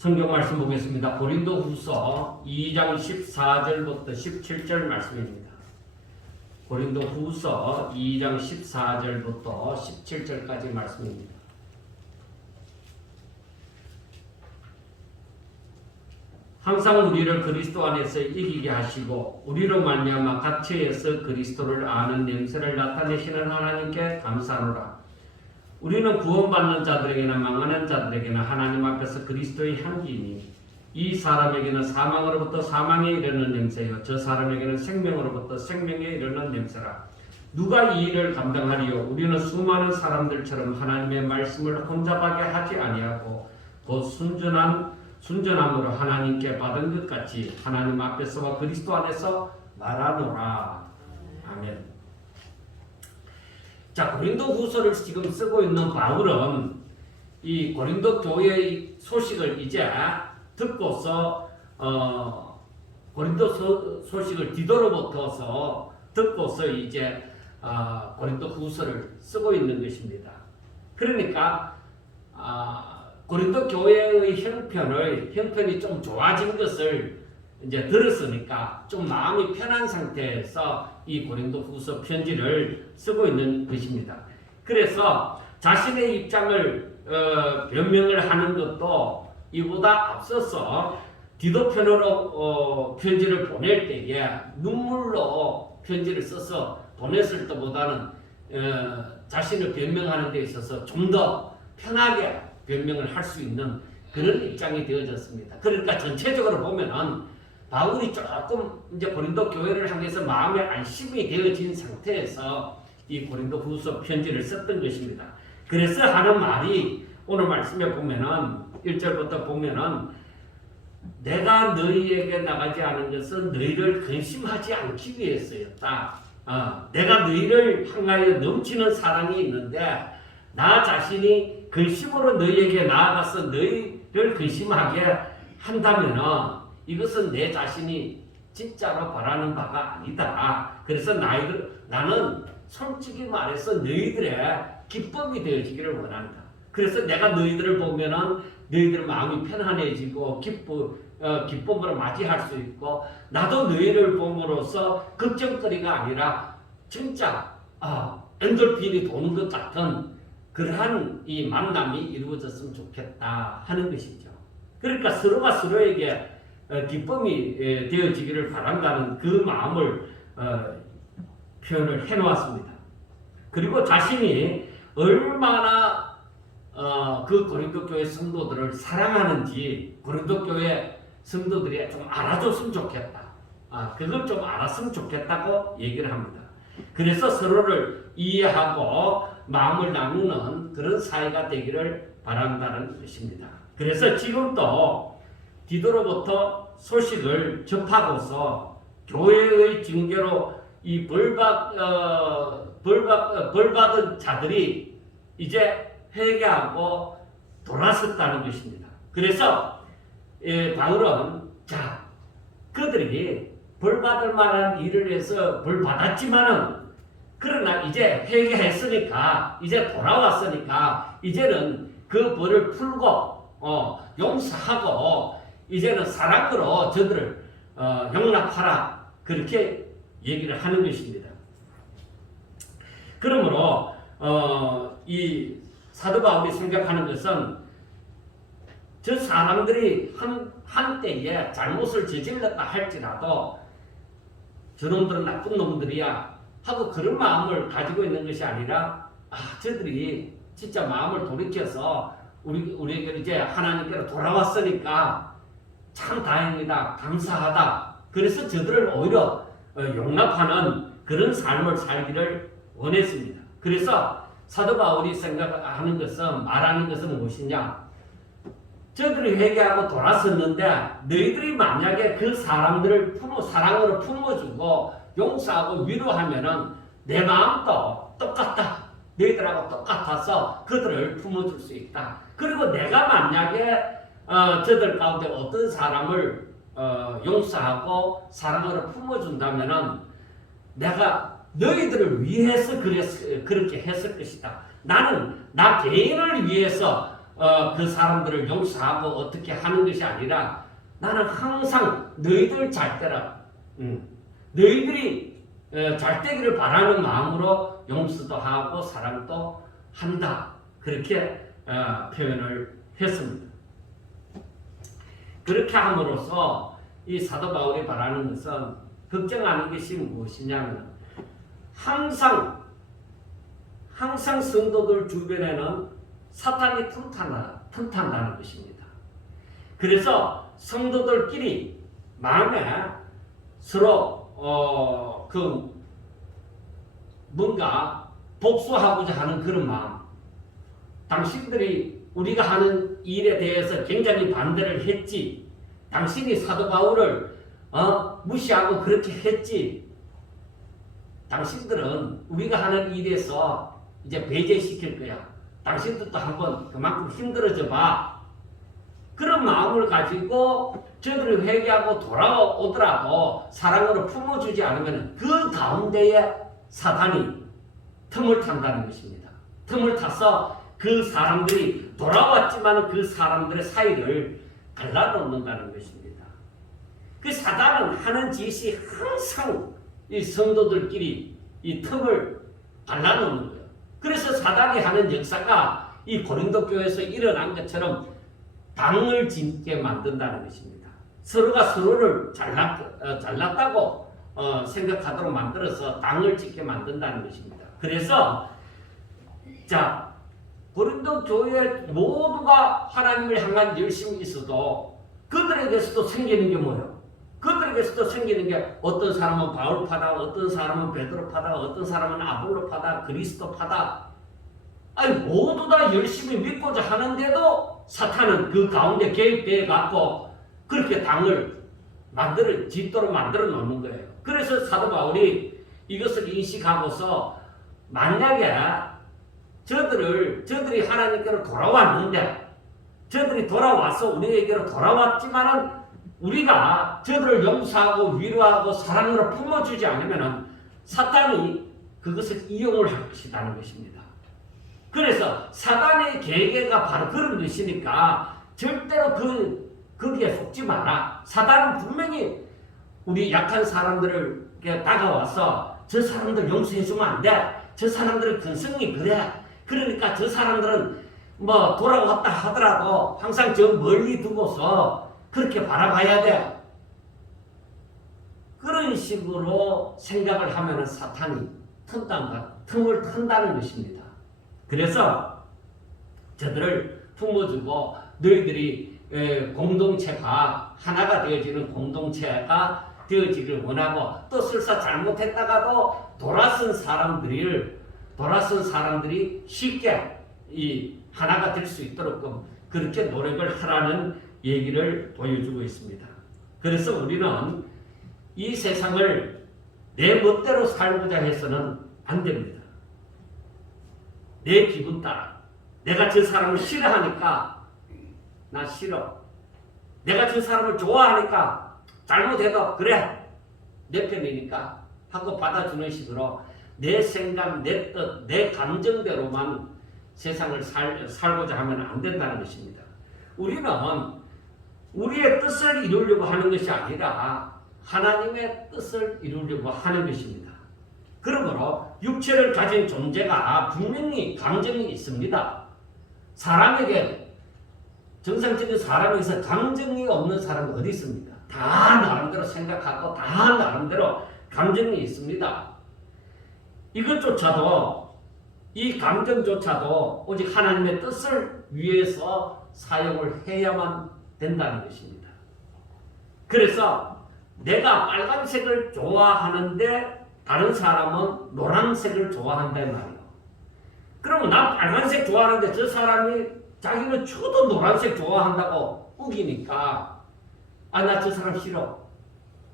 성경 말씀 보겠습니다. 고린도후서 2장 14절부터 17절 말씀입니다. 고린도후서 2장 14절부터 17절까지 말씀입니다. 항상 우리를 그리스도 안에서 이기게 하시고 우리로 말미암아 각처에서 그리스도를 아는 냄새를 나타내시는 하나님께 감사하노라. 우리는 구원받는 자들에게나 망하는 자들에게나 하나님 앞에서 그리스도의 향기이니 이 사람에게는 사망으로부터 사망에 이르는 냄새요 저 사람에게는 생명으로부터 생명에 이르는 냄새라. 누가 이 일을 감당하리요? 우리는 수많은 사람들처럼 하나님의 말씀을 혼잡하게 하지 아니하고 곧 순전함으로 하나님께 받은 것 같이 하나님 앞에서와 그리스도 안에서 말하노라. 아멘. 자, 고린도 후서를 지금 쓰고 있는 바울은 이 고린도 교회의 소식을 이제 듣고서 고린도 소식을 디도로부터서 듣고서 이제 고린도 후서를 쓰고 있는 것입니다. 그러니까 고린도 교회의 형편이 좀 좋아진 것을 이제 들었으니까 좀 마음이 편한 상태에서 이 고린도 후서 편지를 쓰고 있는 것입니다. 그래서 자신의 입장을 변명을 하는 것도 이보다 앞서서 디도편으로 편지를 보낼 때에 눈물로 편지를 써서 보냈을 때보다는 자신을 변명하는 데 있어서 좀 더 편하게 변명을 할 수 있는 그런 입장이 되어졌습니다. 그러니까 전체적으로 보면은 바울이 조금 이제 고린도 교회를 향해서 마음의 안심이 되어진 상태에서 이 고린도 후서 편지를 썼던 것입니다. 그래서 하는 말이 오늘 말씀에 보면은 1절부터 보면은 내가 너희에게 나가지 않은 것은 너희를 근심하지 않기 위해서였다. 내가 너희를 향하여 넘치는 사랑이 있는데 나 자신이 근심으로 너희에게 나아가서 너희를 근심하게 한다면은 이것은 내 자신이 진짜로 바라는 바가 아니다. 그래서 나는 솔직히 말해서 너희들의 기쁨이 되어지기를 원한다. 그래서 내가 너희들을 보면은 너희들 마음이 편안해지고 기쁨으로 맞이할 수 있고 나도 너희를 봄으로써 걱정거리가 아니라 진짜 엔돌핀이 도는 것 같은 그러한 이 만남이 이루어졌으면 좋겠다 하는 것이죠. 그러니까 서로가 서로에게 기쁨이 되어지기를 바란다는 그 마음을 표현을 해놓았습니다. 그리고 자신이 얼마나 그 고린도 교회 성도들을 사랑하는지 고린도 교회 성도들이 좀 알아줬으면 좋겠다. 그걸 좀 알았으면 좋겠다고 얘기를 합니다. 그래서 서로를 이해하고 마음을 나누는 그런 사이가 되기를 바란다는 것입니다. 그래서 지금도 디도로부터 소식을 접하고서 교회의 징계로 이 벌받은 자들이 이제 회개하고 돌아섰다는 것입니다. 그래서 바울은 그들이 벌받을 만한 일을 해서 벌받았지만은 그러나 이제 회개했으니까 이제 돌아왔으니까 이제는 그 벌을 풀고 용서하고 이제는 사랑으로 저들을 용납하라 그렇게 얘기를 하는 것입니다. 그러므로 이 사도 바울이 생각하는 것은 저 사람들이 한때에 잘못을 저질렀다 할지라도 저놈들은 나쁜 놈들이야 하고 그런 마음을 가지고 있는 것이 아니라 저들이 진짜 마음을 돌이켜서 우리에게 이제 하나님께로 돌아왔으니까 참 다행이다, 감사하다. 그래서 저들을 오히려 용납하는 그런 삶을 살기를 원했습니다. 그래서 사도 바울이 생각하는 것은 말하는 것은 무엇이냐? 저들이 회개하고 돌아섰는데 너희들이 만약에 그 사람들을 사랑으로 품어주고 용서하고 위로하면은 내 마음도 똑같다. 너희들하고 똑같아서 그들을 품어줄 수 있다. 그리고 내가 만약에 저들 가운데 어떤 사람을 용서하고 사랑으로 품어준다면은 내가 너희들을 위해서 그렇게 했을 것이다. 나는 나 개인을 위해서 그 사람들을 용서하고 어떻게 하는 것이 아니라 나는 항상 너희들 잘 되라. 너희들이 잘 되기를 바라는 마음으로 용서도 하고 사랑도 한다. 그렇게 표현을 했습니다. 그렇게 함으로써 이 사도 바울이 바라는 것은 걱정하는 것이 무엇이냐면 항상 성도들 주변에는 사탄이 틈탄다는 것입니다. 그래서 성도들끼리 마음에 서로 뭔가 복수하고자 하는 그런 마음. 당신들이 우리가 하는 일에 대해서 굉장히 반대를 했지. 당신이 사도 바울을 무시하고 그렇게 했지. 당신들은 우리가 하는 일에서 이제 배제시킬 거야. 당신들도 한번 그만큼 힘들어져 봐. 그런 마음을 가지고 저들이 회개하고 돌아오더라도 사랑으로 품어주지 않으면 그 가운데에 사탄이 틈을 탄다는 것입니다. 틈을 타서 그 사람들이 돌아왔지만 그 사람들의 사이를 갈라놓는다는 것입니다. 그 사단은 하는 짓이 항상 이 성도들끼리 이 틈을 갈라놓는 거예요. 그래서 사단이 하는 역사가 이 고린도 교회에서 일어난 것처럼 당을 짓게 만든다는 것입니다. 서로가 서로를 잘났다고 생각하도록 만들어서 당을 짓게 만든다는 것입니다. 그래서 자 고린도 교회 모두가 하나님을 향한 열심이 있어도 그들에게서도 생기는 게 뭐예요? 그들에게서도 생기는 게 어떤 사람은 바울파다, 어떤 사람은 베드로파다, 어떤 사람은 아볼로파다, 그리스도파다. 아니 모두 다 열심히 믿고자 하는데도 사탄은 그 가운데 개입되어 갖고 그렇게 당을 짓도록 만들어 놓는 거예요. 그래서 사도 바울이 이것을 인식하고서 만약에 저들이 하나님께로 돌아왔는데 저들이 돌아와서 우리에게로 돌아왔지만은 우리가 저들을 용서하고 위로하고 사랑으로 품어주지 않으면 사탄이 그것을 이용을 할 것이라는 것입니다. 그래서 사단의 계계가 바로 그런 것이니까 절대로 거기에 속지 마라. 사단은 분명히 우리 약한 사람들을 다가와서 저 사람들 용서해주면 안 돼. 저 사람들은 근성이 그래. 그러니까 저 사람들은 뭐 돌아왔다 하더라도 항상 저 멀리 두고서 그렇게 바라봐야 돼. 그런 식으로 생각을 하면 사탄이 틈을 튼다는 것입니다. 그래서 저들을 품어주고 너희들이 공동체가 하나가 되어지는 공동체가 되어지길 원하고 또 설사 잘못했다가도 돌아선 사람들이 쉽게 이 하나가 될 수 있도록 그렇게 노력을 하라는 얘기를 보여주고 있습니다. 그래서 우리는 이 세상을 내 멋대로 살고자 해서는 안 됩니다. 내 기분 따라. 내가 저 사람을 싫어하니까 나 싫어. 내가 저 사람을 좋아하니까 잘못해도 그래. 내 편이니까 하고 받아주는 식으로 내 생각, 내 뜻, 내 감정대로만 세상을 살고자 하면 안 된다는 것입니다. 우리는 우리의 뜻을 이루려고 하는 것이 아니라 하나님의 뜻을 이루려고 하는 것입니다. 그러므로 육체를 가진 존재가 분명히 감정이 있습니다. 사람에게 정상적인 사람에서 감정이 없는 사람은 어디 있습니까? 다 나름대로 생각하고 다 나름대로 감정이 있습니다. 이 감정조차도 오직 하나님의 뜻을 위해서 사용을 해야만 된다는 것입니다. 그래서 내가 빨간색을 좋아하는데 다른 사람은 노란색을 좋아한단 말이에요. 그러면 나 빨간색 좋아하는데 저 사람이 자기는 저도 노란색 좋아한다고 우기니까 나 저 사람 싫어.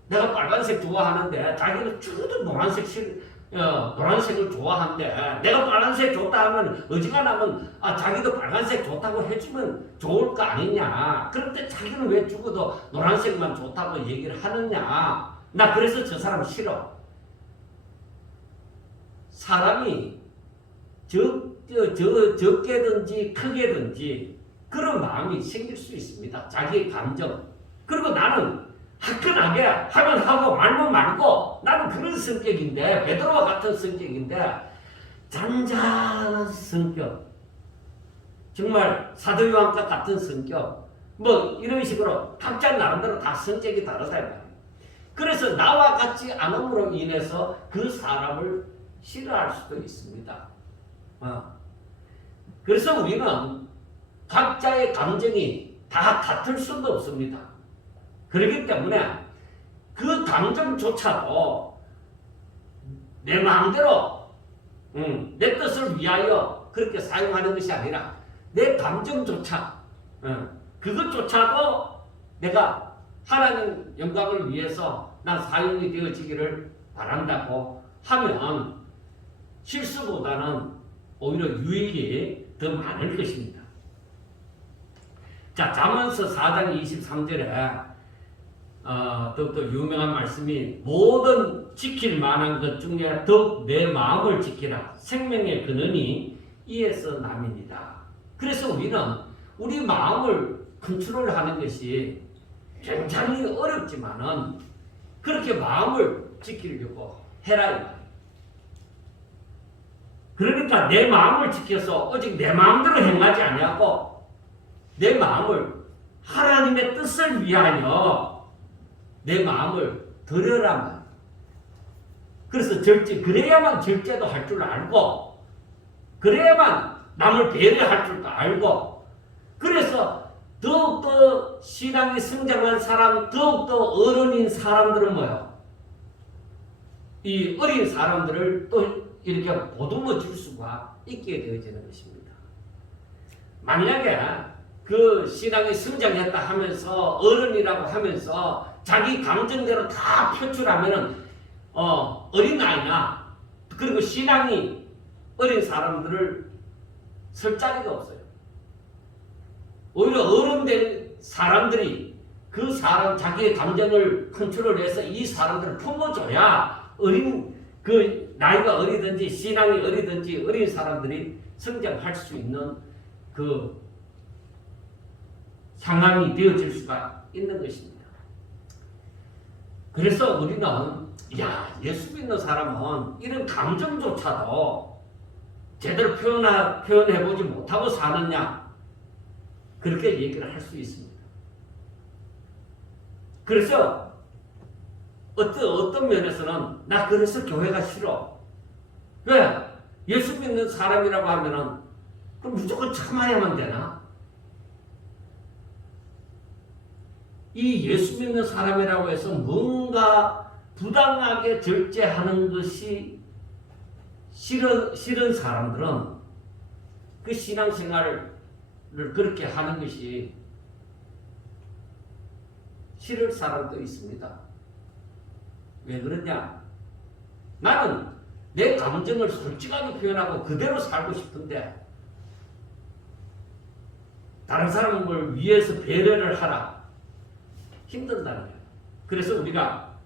내가 빨간색 좋아하는데 자기는 저도 노란색을 좋아한대. 내가 빨간색 좋다 하면 어지간하면 자기도 빨간색 좋다고 해주면 좋을 거 아니냐. 그런데 자기는 왜 죽어도 노란색만 좋다고 얘기를 하느냐. 나 그래서 저 사람 싫어. 사람이 적게든지 크게든지 그런 마음이 생길 수 있습니다. 자기의 감정. 그리고 나는 화끈하게 하면 하고 말면 말고 나는 그런 성격인데 베드로와 같은 성격인데 잔잔한 성격, 정말 사도 요한과 같은 성격, 뭐 이런 식으로 각자 나름대로 다 성격이 다르다 말이에요. 그래서 나와 같지 않음으로 인해서 그 사람을 싫어할 수도 있습니다. 그래서 우리는 각자의 감정이 다 같을 수도 없습니다. 그렇기 때문에 그 감정조차도 내 마음대로 내 뜻을 위하여 그렇게 사용하는 것이 아니라 내 감정조차 그것조차도 내가 하나님 영광을 위해서 난 사용이 되어지기를 바란다고 하면 실수보다는 오히려 유익이 더 많을 것입니다. 자, 잠언서 4장 23절에 더욱더 유명한 말씀이 모든 지킬 만한 것 중에 더욱 내 마음을 지키라. 생명의 근원이 이에서 남이니라. 그래서 우리는 우리 마음을 컨트롤하는 것이 굉장히 어렵지만은 그렇게 마음을 지키려고 해라 이 말이에요. 그러니까 내 마음을 지켜서 오직 내 마음대로 행하지 아니하고 내 마음을 하나님의 뜻을 위하여 내 마음을 드려라 말이에요. 그래서 그래야만 절제도 할 줄 알고 그래야만 남을 배려할 줄도 알고 그래서 더욱더 신앙이 성장한 사람, 더욱더 어른인 사람들은 뭐예요? 이 어린 사람들을 또 이렇게 보듬어 줄 수가 있게 되어지는 것입니다. 만약에 그 신앙이 성장했다 하면서 어른이라고 하면서 자기 감정대로 다 표출하면은 어린아이나 그리고 신앙이 어린 사람들을 설 자리가 없어요. 오히려 어른된 사람들이 그 사람 자기의 감정을 컨트롤해서 이 사람들을 품어줘야 그 나이가 어리든지 신앙이 어리든지 어린 사람들이 성장할 수 있는 그 상황이 되어질 수가 있는 것입니다. 그래서 우리는 예수 믿는 사람은 이런 감정조차도 제대로 표현해보지 못하고 사느냐 그렇게 얘기를 할 수 있습니다. 그래서 어떤 면에서는 나 그래서 교회가 싫어. 왜? 예수 믿는 사람이라고 하면은 그럼 무조건 참아야만 되나? 이 예수 믿는 사람이라고 해서 뭔가 부당하게 절제하는 것이 싫은 사람들은 그 신앙생활을 그렇게 하는 것이 싫을 사람도 있습니다. 왜 그러냐? 나는 내 감정을 솔직하게 표현하고 그대로 살고 싶은데 다른 사람을 위해서 배려를 하라. 힘든다는 거예요. 그래서 우리가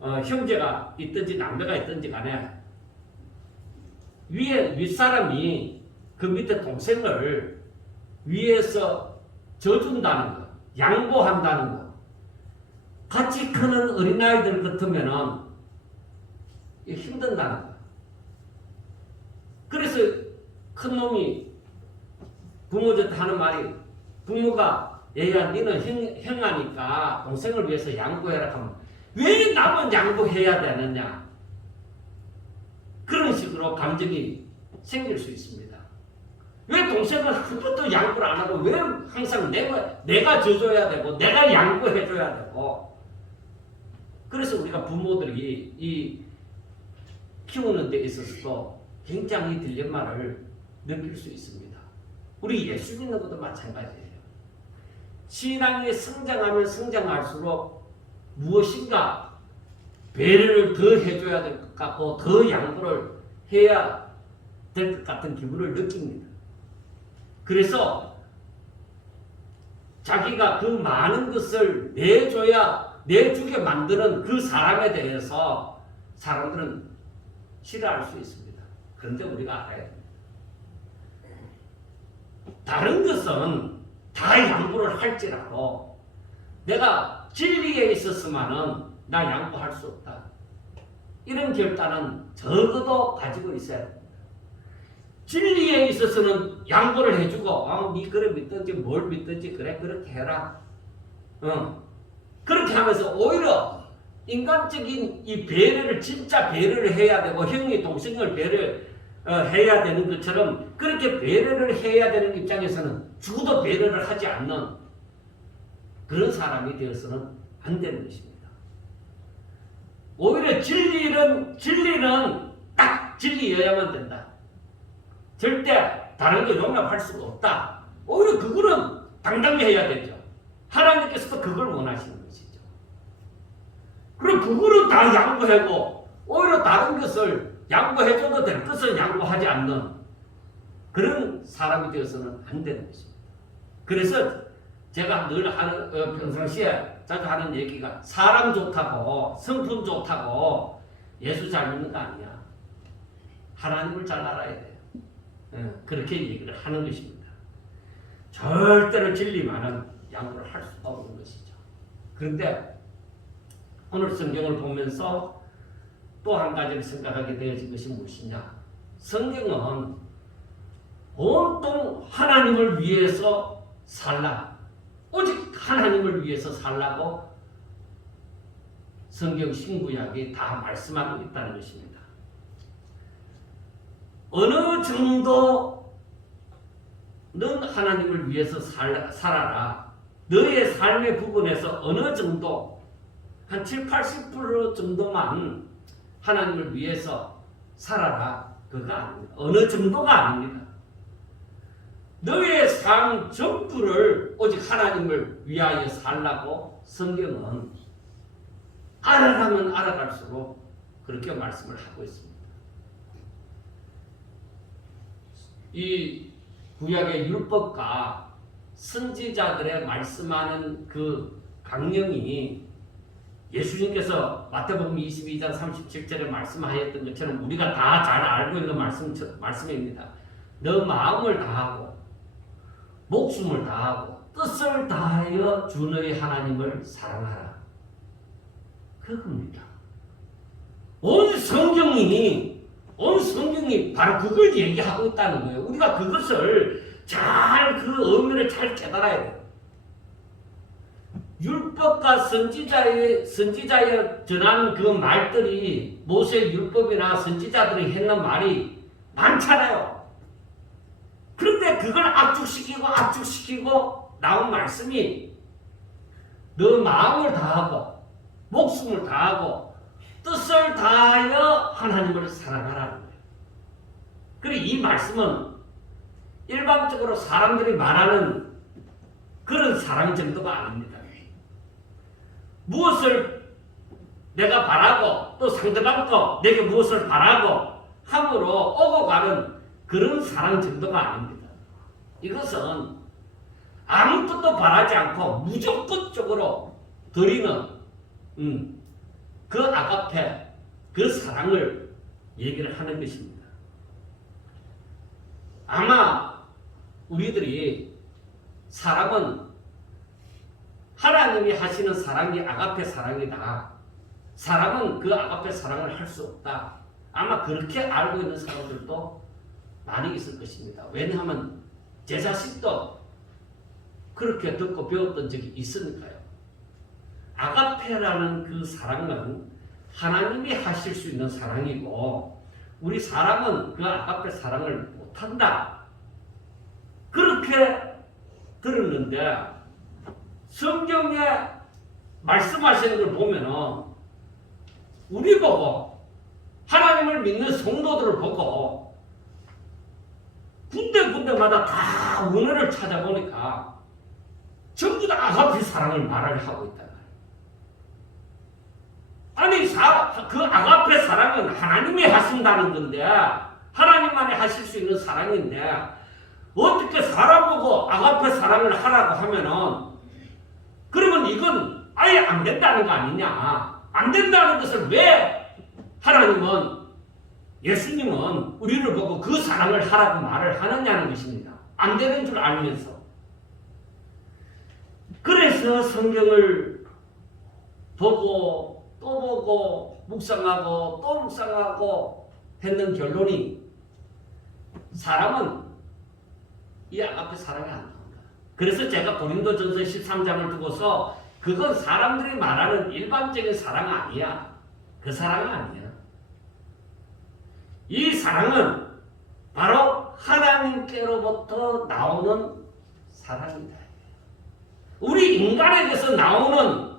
형제가 있든지 남매가 있든지 간에 윗사람이 그 밑에 동생을 위해서 져준다는 거, 양보한다는 거. 같이 크는 어린아이들 같으면은 힘든다는 거. 그래서 큰 놈이 부모한테 하는 말이 부모가 얘야 니는 형아니까 동생을 위해서 양보해라 하면 왜 나만 양보해야 되느냐. 그런 식으로 감정이 생길 수 있습니다. 왜 동생은 한 번도 양보를 안 하고 왜 항상 내가 져줘야 되고 내가 양보해줘야 되고. 그래서 우리가 부모들이 이 키우는 데 있어서도 굉장히 딜레마를 느낄 수 있습니다. 우리 예수 믿는 것도 마찬가지예요. 신앙이 성장하면 성장할수록 무엇인가 배려를 더 해줘야 될 것 같고 더 양보를 해야 될 것 같은 기분을 느낍니다. 그래서 자기가 그 많은 것을 내주게 만드는 그 사람에 대해서 사람들은 싫어할 수 있습니다. 그런데 우리가 알아야 됩니다. 다른 것은 다 양보를 할지라도 내가 진리에 있었으면은 나 양보할 수 없다. 이런 결단은 적어도 가지고 있어야 됩니다. 진리에 있어서는 양보를 해주고 네 그래 믿든지 뭘 믿든지 그래 그렇게 해라. 그렇게 하면서 오히려 인간적인 이 배려를 진짜 배려를 해야 되고 형이 동생을 해야 되는 것처럼 그렇게 배려를 해야 되는 입장에서는 죽어도 배려를 하지 않는 그런 사람이 되어서는 안 되는 것입니다. 오히려 진리는 딱 진리여야만 된다. 절대 다른 거 용납할 수가 없다. 오히려 그거는 당당히 해야 되죠. 하나님께서도 그걸 원하시는 것이죠. 그럼 그거는 다 양보하고 오히려 다른 것을 양보해줘도 될 것을 양보하지 않는 그런 사람이 되어서는 안 되는 것입니다. 그래서 제가 늘 하는 평상시에 자주 하는 얘기가 사람 좋다고 성품 좋다고 예수 잘 믿는 거 아니야. 하나님을 잘 알아야 돼요. 그렇게 얘기를 하는 것입니다. 절대로 진리만은 양보를 할 수가 없는 것이죠. 그런데 오늘 성경을 보면서 또 한 가지를 생각하게 되어진 것이 무엇이냐? 성경은 온통 하나님을 위해서 살라. 오직 하나님을 위해서 살라고 성경 신구약이 다 말씀하고 있다는 것입니다. 어느 정도 넌 하나님을 위해서 살아라. 너의 삶의 부분에서 어느 정도 한 7, 80% 정도만 하나님을 위해서 살아라. 그거 아닙니다. 어느 정도가 아닙니다. 너의 삶 전부를 오직 하나님을 위하여 살라고 성경은 알아가면 알아갈수록 그렇게 말씀을 하고 있습니다. 이 구약의 율법과 선지자들의 말씀하는 그 강령이 예수님께서 마태복음 22장 37절에 말씀하였던 것처럼 우리가 다 잘 알고 있는 말씀입니다. 너 마음을 다하고 목숨을 다하고 뜻을 다하여 주 너의 하나님을 사랑하라. 그겁니다. 온 성경이 바로 그걸 얘기하고 있다는 거예요. 우리가 그것을 그 의미를 잘 깨달아야 돼요. 율법과 선지자의 전하는 그 말들이 모세 율법이나 선지자들이 했는 말이 많잖아요. 그런데 그걸 압축시키고 나온 말씀이 너 마음을 다하고 목숨을 다하고 뜻을 다하여 하나님을 사랑하라는 거예요. 그리고 이 말씀은 일반적으로 사람들이 말하는 그런 사랑 정도가 아닙니다. 무엇을 내가 바라고 또 상대방도 내게 무엇을 바라고 함으로 오고 가는 그런 사랑 정도가 아닙니다. 이것은 아무 뜻도 바라지 않고 무조건적으로 드리는 그 아가페, 그 사랑을 얘기를 하는 것입니다. 아마 우리들이 사람은 하나님이 하시는 사랑이 아가페 사랑이다. 사람은 그 아가페 사랑을 할 수 없다. 아마 그렇게 알고 있는 사람들도 많이 있을 것입니다. 왜냐하면 제 자식도 그렇게 듣고 배웠던 적이 있으니까요. 아가페라는 그 사랑은 하나님이 하실 수 있는 사랑이고 우리 사람은 그 아가페 사랑을 못한다. 그렇게 들었는데 성경에 말씀하시는 걸 보면은 우리 보고 하나님을 믿는 성도들을 보고 군데군데마다 다 은혜를 찾아보니까 전부 다 아가페 사랑을 말을 하고 있다. 아니 그 아가페 사랑은 하나님이 하신다는 건데 하나님만이 하실 수 있는 사랑인데 어떻게 사람 보고 아가페 사랑을 하라고 하면은 그러면 이건 아예 안 된다는 거 아니냐. 안 된다는 것을 왜 예수님은 우리를 보고 그 사랑을 하라고 말을 하느냐는 것입니다. 안 되는 줄 알면서. 그래서 성경을 보고 또 보고 묵상하고 또 묵상하고 했는 결론이 사람은 이 아가페 사랑이 안 나온다. 그래서 제가 고린도전서 13장을 두고서 그건 사람들이 말하는 일반적인 사랑 아니야. 그 사랑은 아니야. 이 사랑은 바로 하나님께로부터 나오는 사랑이다. 우리 인간에게서 나오는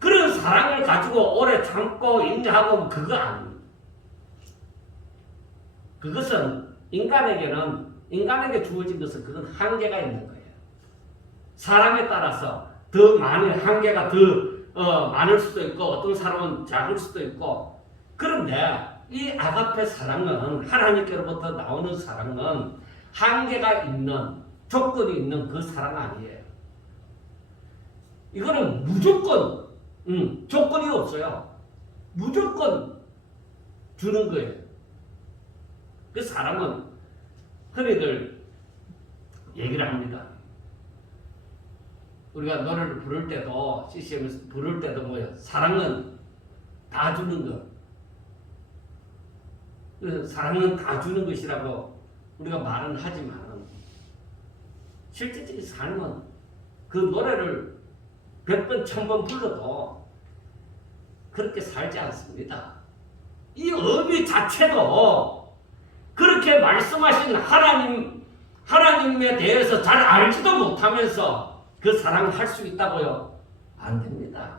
그런 사랑을 가지고 오래 참고 인내하고 그거 아닙니다. 그것은 인간에게 주어진 것은 그건 한계가 있는 거예요. 사람에 따라서 더 많은 한계가 더 많을 수도 있고 어떤 사람은 작을 수도 있고. 그런데 이 아가페 사랑은 하나님께로부터 나오는 사랑은 한계가 있는 조건이 있는 그 사랑 아니에요. 이거는 무조건 조건이 없어요. 무조건 주는 거예요. 그 사람은 흔히들 얘기를 합니다. 우리가 노래를 부를 때도 CCM에서 부를 때도 뭐예요? 사랑은 다 주는 것. 그래서 사랑은 다 주는 것이라고 우리가 말은 하지만 실질적인 삶은 그 노래를 100번, 1000번 불러도 그렇게 살지 않습니다. 이 의미 자체도 그렇게 말씀하신 하나님에 대해서 잘 알지도 못하면서 그 사랑을 할 수 있다고요? 안 됩니다.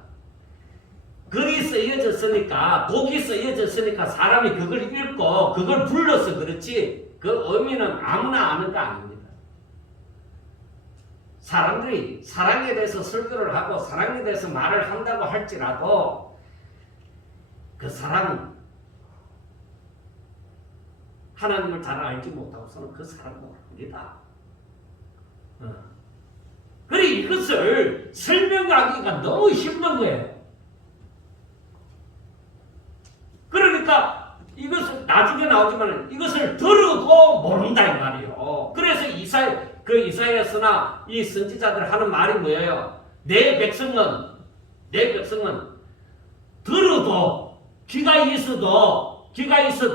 글이 쓰여졌으니까, 곡이 쓰여졌으니까 사람이 그걸 읽고 그걸 불러서 그렇지 그 의미는 아무나 아는 거 아닙니다. 사람들이 사랑에 대해서 설교를 하고 사랑에 대해서 말을 한다고 할지라도 그 사랑은 하나님을 잘 알지 못하고서는 그 사랑을 모릅니다. 그래 이것을 설명하기가 너무 힘든 거예요. 그러니까 이것을 나중에 나오지만 이것을 들어도 모른다 이 말이에요. 그래서 이사야서나 이 선지자들 하는 말이 뭐예요? 내 백성은 들어도 귀가 있어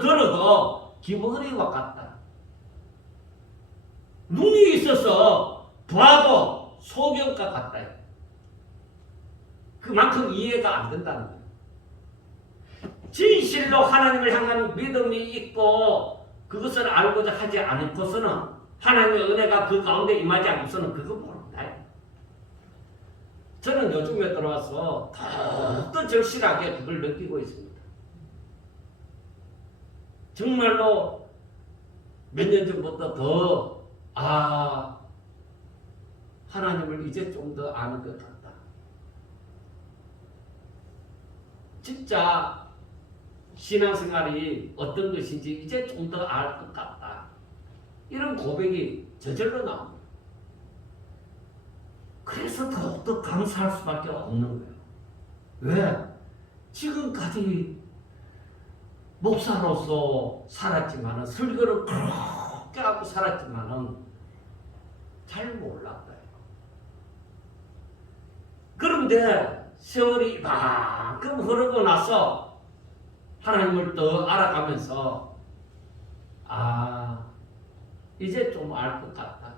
들어도 기머리와 같다. 눈이 있어서 봐도 소경과 같다. 그만큼 이해가 안 된다는 거예요. 진실로 하나님을 향한 믿음이 있고 그것을 알고자 하지 않고서는 하나님의 은혜가 그 가운데 임하지 않고서는 그거 모른다. 저는 요즘에 들어와서 더욱더 절실하게 그걸 느끼고 있습니다. 정말로 몇 년 전부터 하나님을 이제 좀 더 아는 것 같다. 진짜 신앙생활이 어떤 것인지 이제 좀 더 알 것 같다. 이런 고백이 저절로 나옵니다. 그래서 더욱더 감사할 수밖에 없는 거예요. 왜? 지금까지 목사로서 살았지만은 설교를 그렇게 하고 살았지만은 잘 몰랐다. 그런데 세월이 이만큼 흐르고 나서 하나님을 더 알아가면서 이제 좀 알 것 같다.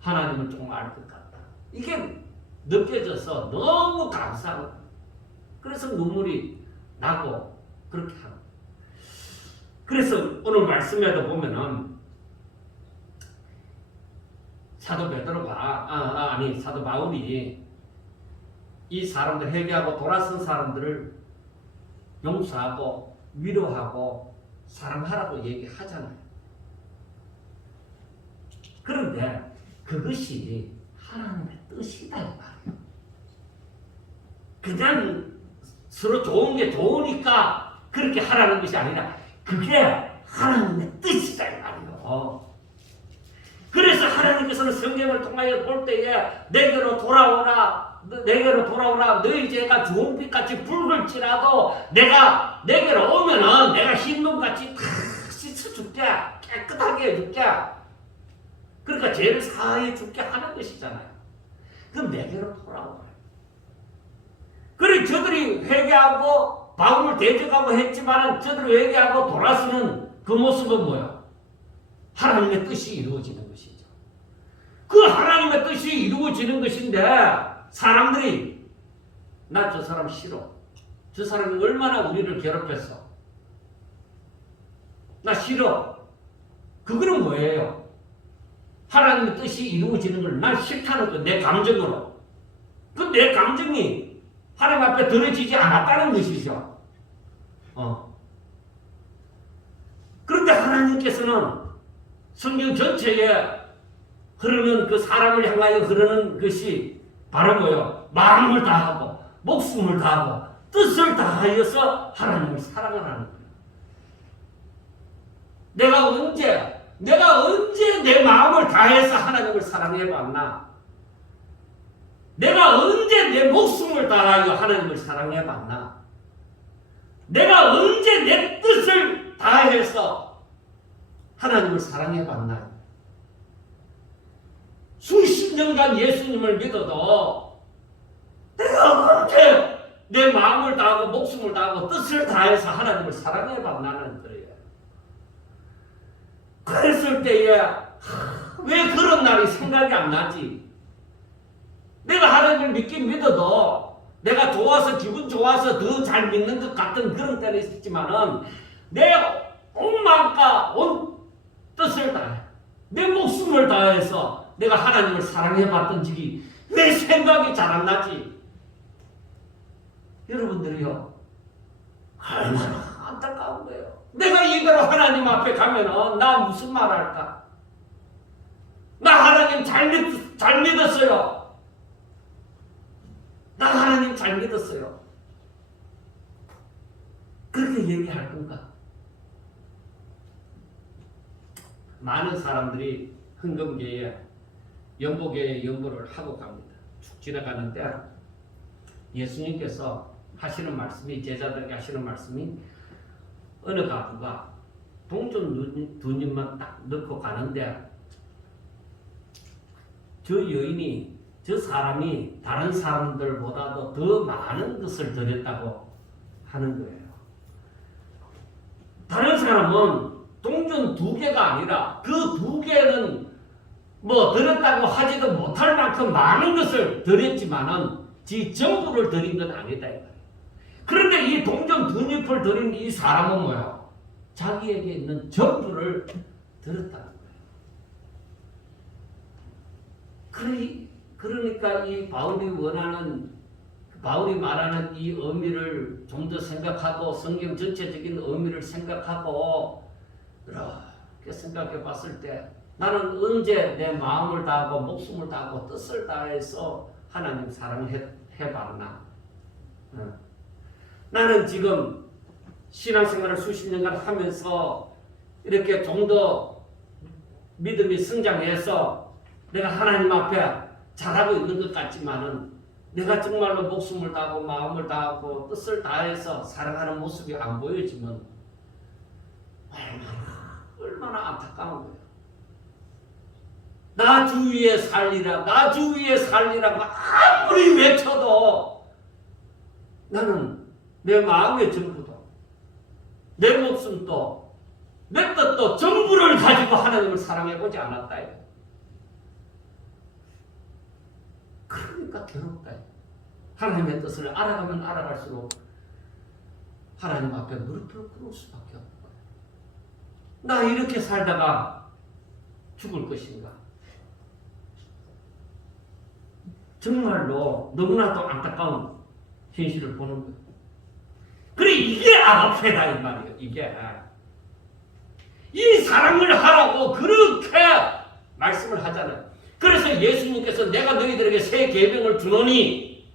하나님을 좀 알 것 같다. 이게 느껴져서 너무 감사하고 그래서 눈물이 나고 그렇게 하고. 그래서 오늘 말씀에도 보면은 사도 베드로가 사도 바울이 이 사람들 회개하고 돌아선 사람들을 용서하고 위로하고 사랑하라고 얘기하잖아요. 그런데 그것이 하나님의 뜻이다 이 말이에요. 그냥 서로 좋은 게 좋으니까 그렇게 하라는 것이 아니라 그게 하나님의 뜻이다 이 말이에요. 그래서 하나님께서는 성경을 통하여 볼 때에 내게로 돌아오라 너희 죄가 좋은 빛같이 붉을지라도 내가 내게로 오면은 내가 흰 눈같이 다 씻어줄게 깨끗하게 해줄게 그러니까 죄를 사하여 죽게 하는 것이잖아요. 그럼 내게로 돌아오라. 그래 저들이 회개하고 바울을 대적하고 했지만 저들이 회개하고 돌아서는 그 모습은 뭐야? 하나님의 뜻이 이루어지는 것이죠. 그 하나님의 뜻이 이루어지는 것인데 사람들이 나 저 사람 싫어. 저 사람이 얼마나 우리를 괴롭혔어. 나 싫어. 그거는 뭐예요? 하나님의 뜻이 이루어지는 걸 난 싫다는 거, 내 감정으로. 그 내 감정이 하나님 앞에 들어지지 않았다는 것이죠. 그런데 하나님께서는 성경 전체에 흐르는 그 사람을 향하여 흐르는 것이 바로 뭐예요? 마음을 다하고 목숨을 다하고 뜻을 다하여서 하나님을 사랑하라는 거예요. 내가 언제 내 마음을 다해서 하나님을 사랑해봤나? 내가 언제 내 목숨을 다하여 하나님을 사랑해봤나? 내가 언제 내 뜻을 다해서 하나님을 사랑해봤나? 수십 년간 예수님을 믿어도 내가 언제 내 마음을 다하고 목숨을 다하고 뜻을 다해서 하나님을 사랑해봤나는 거예요. 그랬을 때에 왜 그런 날이 생각이 안 나지? 내가 하나님을 믿긴 믿어도 내가 좋아서 기분 좋아서 더 잘 믿는 것 같은 그런 때는 있었지만은 내 온 마음과 온 뜻을 다해 내 목숨을 다해서 내가 하나님을 사랑해봤던 적이 왜 생각이 잘 안 나지? 여러분들이요 얼마나 안타까운 거예요. 내가 이대로 하나님 앞에 가면은 나 무슨 말 할까? 나 하나님 잘 믿었어요. 나 하나님 잘 믿었어요. 그렇게 얘기할 건가? 많은 사람들이 흥금계에 연보계에 연보를 하고 갑니다. 쭉 지나가는데 예수님께서 하시는 말씀이 제자들에게 하시는 말씀이 어느 가부가 동전 두 입만 딱 넣고 가는데 저 여인이 저 사람이 다른 사람들보다도 더 많은 것을 드렸다고 하는 거예요. 다른 사람은 동전 두 개가 아니라 그 두 개는 뭐 드렸다고 하지도 못할 만큼 많은 것을 드렸지만은 지 전부를 드린 건 아니다. 그런데 이 동전 두 잎을 드린 이 사람은 뭐야? 자기에게 있는 전부를 드렸다는 거예요. 그러니까 이 바울이 말하는 이 의미를 좀 더 생각하고 성경 전체적인 의미를 생각하고 이렇게 생각해 봤을 때 나는 언제 내 마음을 다하고 목숨을 다하고 뜻을 다해서 하나님 사랑해봤나? 나는 지금 신앙생활을 수십 년간 하면서 이렇게 좀 더 믿음이 성장해서 내가 하나님 앞에 잘하고 있는 것 같지만은 내가 정말로 목숨을 다하고 마음을 다하고 뜻을 다해서 사랑하는 모습이 안 보여지면 얼마나 안타까운 거예요. 나 주위에 살리라, 나 주위에 살리라고 아무리 외쳐도 나는 내 마음의 전부도, 내 목숨도, 내 뜻도 전부를 가지고 하나님을 사랑해보지 않았다. 그러니까 괴롭다. 하나님의 뜻을 알아가면 알아갈수록 하나님 앞에 무릎을 꿇을 수밖에 없는 거예요. 나 이렇게 살다가 죽을 것인가? 정말로 너무나도 안타까운 현실을 보는 거예요. 그래 이게 아가페다 이 말이에요. 이게 이 사랑을 하라고 그렇게 말씀을 하잖아요. 그래서 예수님께서 내가 너희들에게 새 계명을 주노니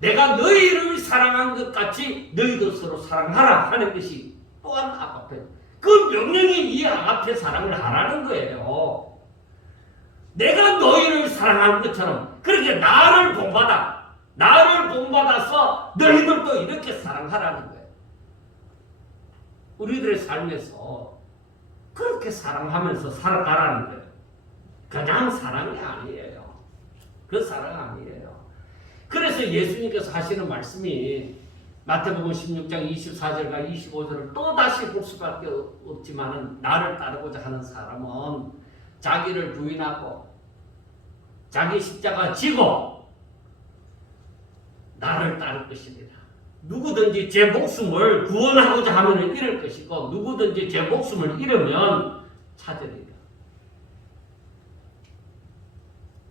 내가 너희를 사랑한 것 같이 너희도 서로 사랑하라 하는 것이 또한 아가페. 그 명령이 이 아가페 사랑을 하라는 거예요. 내가 너희를 사랑한 것처럼 그렇게 나를 본받아서 너희들도 이렇게 사랑하라는 거예요. 우리들의 삶에서 그렇게 사랑하면서 살아가라는 거예요. 그냥 사랑이 아니에요. 그 사랑 아니에요. 그래서 예수님께서 하시는 말씀이 마태복음 16장 24절과 25절을 또 다시 볼 수밖에 없지만은 나를 따르고자 하는 사람은 자기를 부인하고 자기 십자가 지고 나를 따를 것입니다. 누구든지 제 목숨을 구원하고자 하면 잃을 것이고 누구든지 제 목숨을 잃으면 찾으리라.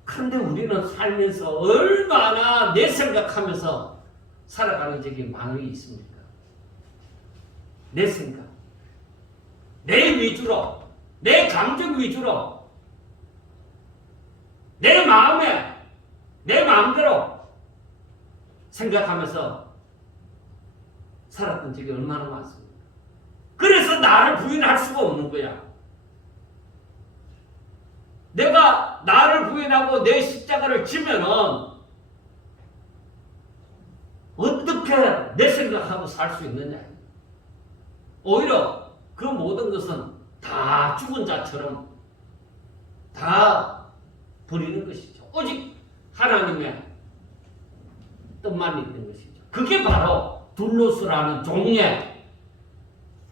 그런데 우리는 살면서 얼마나 내 생각하면서 살아가는 적이 많이 있습니까? 내 생각, 내 위주로, 내 감정 위주로, 내 마음에, 내 마음대로 생각하면서 살았던 적이 얼마나 많습니까? 그래서 나를 부인할 수가 없는 거야. 내가 나를 부인하고 내 십자가를 지면은 어떻게 내 생각하고 살 수 있느냐. 오히려 그 모든 것은 다 죽은 자처럼 다 버리는 것이죠. 오직 하나님의 뜻만 있는 것이죠. 그게 바로 둘로스라는 종의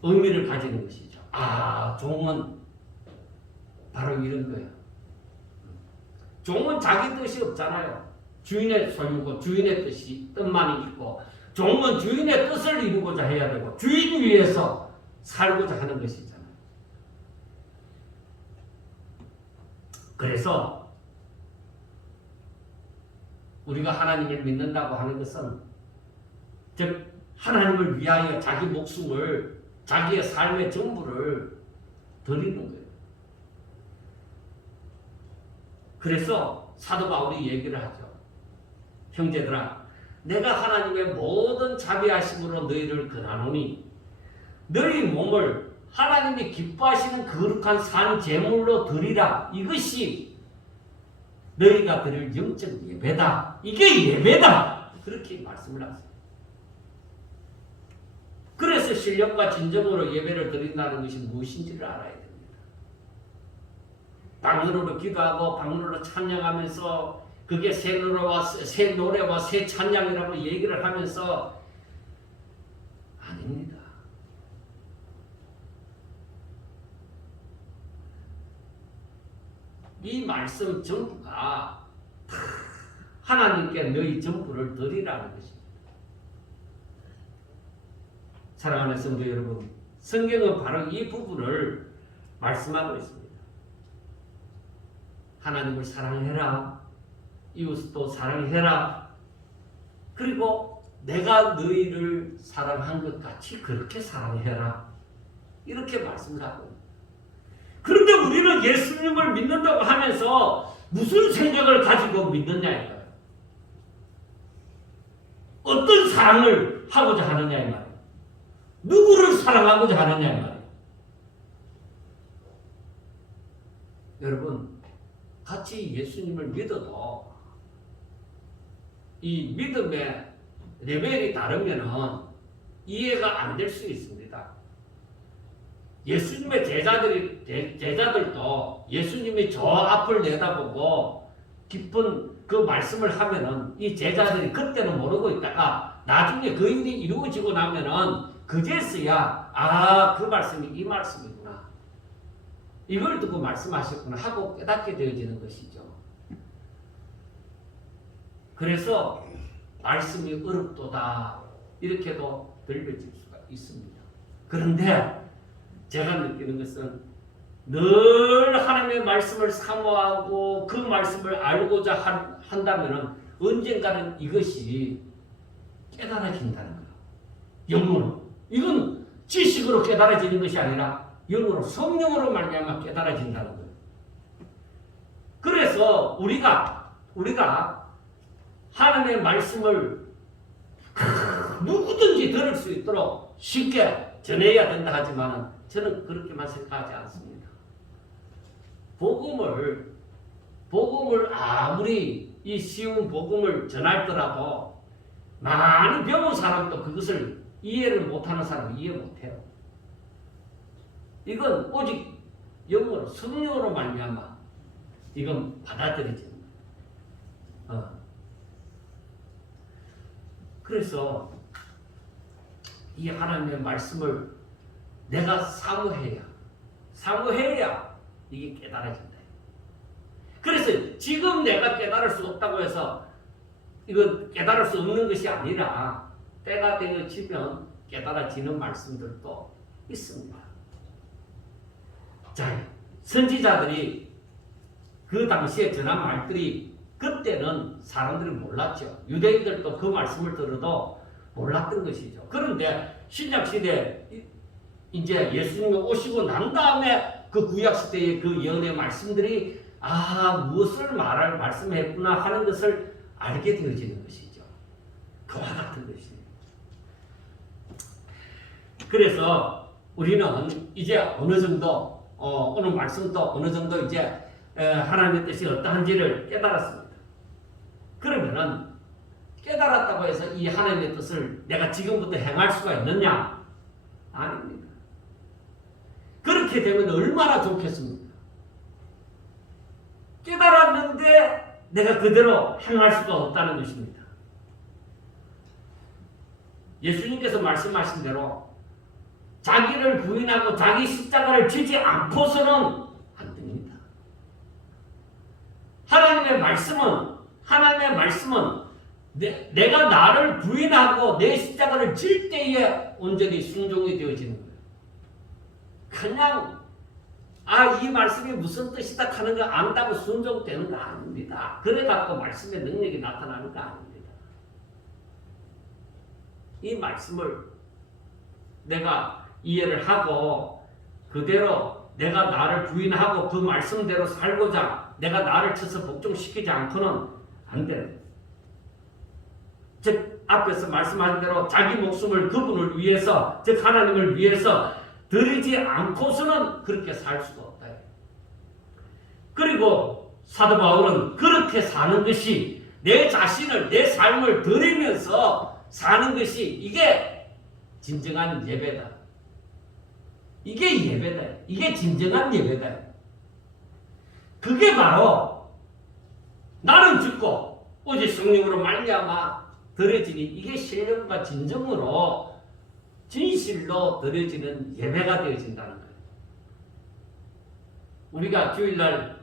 의미를 가지는 것이죠. 아, 종은 바로 이런 거예요. 종은 자기 뜻이 없잖아요. 주인의 소유고 주인의 뜻만 있고 종은 주인의 뜻을 이루고자 해야 되고 주인 위해서 살고자 하는 것이잖아요. 그래서 우리가 하나님을 믿는다고 하는 것은 즉 하나님을 위하여 자기 목숨을 자기의 삶의 전부를 드리는 거예요. 그래서 사도 바울이 얘기를 하죠. 형제들아, 내가 하나님의 모든 자비하심으로 너희를 권하노니 너희 몸을 하나님이 기뻐하시는 거룩한 산 제물로 드리라. 이것이 너희가 드릴 영적 예배다. 이게 예배다. 그렇게 말씀을 하세요. 그래서 신령과 진정으로 예배를 드린다는 것이 무엇인지를 알아야 됩니다. 방언으로 기도하고 방언으로 찬양하면서 그게 새 노래와 새 찬양이라고 얘기를 하면서 아닙니다. 이 말씀 전부가 하나님께 너희 전부를 드리라는 것입니다. 사랑하는 성도 여러분, 성경은 바로 이 부분을 말씀하고 있습니다. 하나님을 사랑해라. 이웃도 사랑해라. 그리고 내가 너희를 사랑한 것 같이 그렇게 사랑해라. 이렇게 말씀을 하고 있습니다. 그런데 우리는 예수님을 믿는다고 하면서 무슨 생각을 가지고 믿느냐니까요. 어떤 사랑을 하고자 하느냐 이 말이에요. 누구를 사랑하고자 하느냐 이 말이에요. 여러분, 같이 예수님을 믿어도 이 믿음의 레벨이 다르면 이해가 안 될 수 있습니다. 예수님의 제자들도 예수님이 저 앞을 내다보고 깊은 그 말씀을 하면은 이 제자들이 그때는 모르고 있다가 나중에 그 일이 이루어지고 나면은 그제서야 그 말씀이 이 말씀이구나. 이걸 듣고 말씀하셨구나 하고 깨닫게 되어지는 것이죠. 그래서 말씀이 어렵도다 이렇게도 들려질 수가 있습니다. 그런데 제가 느끼는 것은 늘 하나님의 말씀을 사모하고 그 말씀을 알고자 한다면 언젠가는 이것이 깨달아진다는 거예요. 영으로. 이건 지식으로 깨달아지는 것이 아니라 영으로 성령으로 말미암아 깨달아진다는 거예요. 그래서 우리가 하나님의 말씀을 누구든지 들을 수 있도록 쉽게 전해야 된다 하지만 저는 그렇게만 생각하지 않습니다. 복음을 아무리 이 쉬운 복음을 전할더라도 많이 배운 사람도 그것을 이해를 못하는 사람은 이해 못해요. 이건 오직 영으로 성령으로 말미암아 이건 받아들여지는 거예요. 그래서 이 하나님의 말씀을 내가 사모해야 이게 깨달아진다. 그래서 지금 내가 깨달을 수 없다고 해서 이건 깨달을 수 없는 것이 아니라 때가 되어지면 깨달아지는 말씀들도 있습니다. 자, 선지자들이 그 당시에 전한 말들이 그때는 사람들이 몰랐죠. 유대인들도 그 말씀을 들어도 몰랐던 것이죠. 그런데 신약시대 이제 예수님이 오시고 난 다음에 그 구약시대의 그 예언의 말씀들이 무엇을 말씀했구나 하는 것을 알게 되어지는 것이죠. 그와 같은 것입니다. 그래서 우리는 이제 어느 정도 오늘 말씀도 어느 정도 이제 하나님의 뜻이 어떠한지를 깨달았습니다. 그러면은 깨달았다고 해서 이 하나님의 뜻을 내가 지금부터 행할 수가 있느냐? 아닙니다. 그렇게 되면 얼마나 좋겠습니까? 깨달았는데 내가 그대로 행할 수가 없다는 것입니다. 예수님께서 말씀하신 대로 자기를 부인하고 자기 십자가를 지지 않고서는 안 됩니다. 하나님의 말씀은 내가 나를 부인하고 내 십자가를 질 때에 온전히 순종이 되어지는 거예요. 그냥 이 말씀이 무슨 뜻이다 하는 거 안다고 순종되는 거 아닙니다. 그래갖고 말씀의 능력이 나타나는 거 아닙니다. 이 말씀을 내가 이해를 하고 그대로 내가 나를 부인하고 그 말씀대로 살고자 내가 나를 쳐서 복종시키지 않고는 안 됩니다. 즉 앞에서 말씀하신 대로 자기 목숨을 그분을 위해서 즉 하나님을 위해서 드리지 않고서는 그렇게 살 수가 없다. 그리고 사도 바울은 그렇게 사는 것이 내 자신을 내 삶을 드리면서 사는 것이 이게 진정한 예배다. 이게 예배다. 이게 진정한 예배다. 그게 바로 나는 죽고 오직 성령으로 말미암아 드려지니 이게 신령과 진정으로 진실로 드려지는 예배가 되어진다는 거예요. 우리가 주일날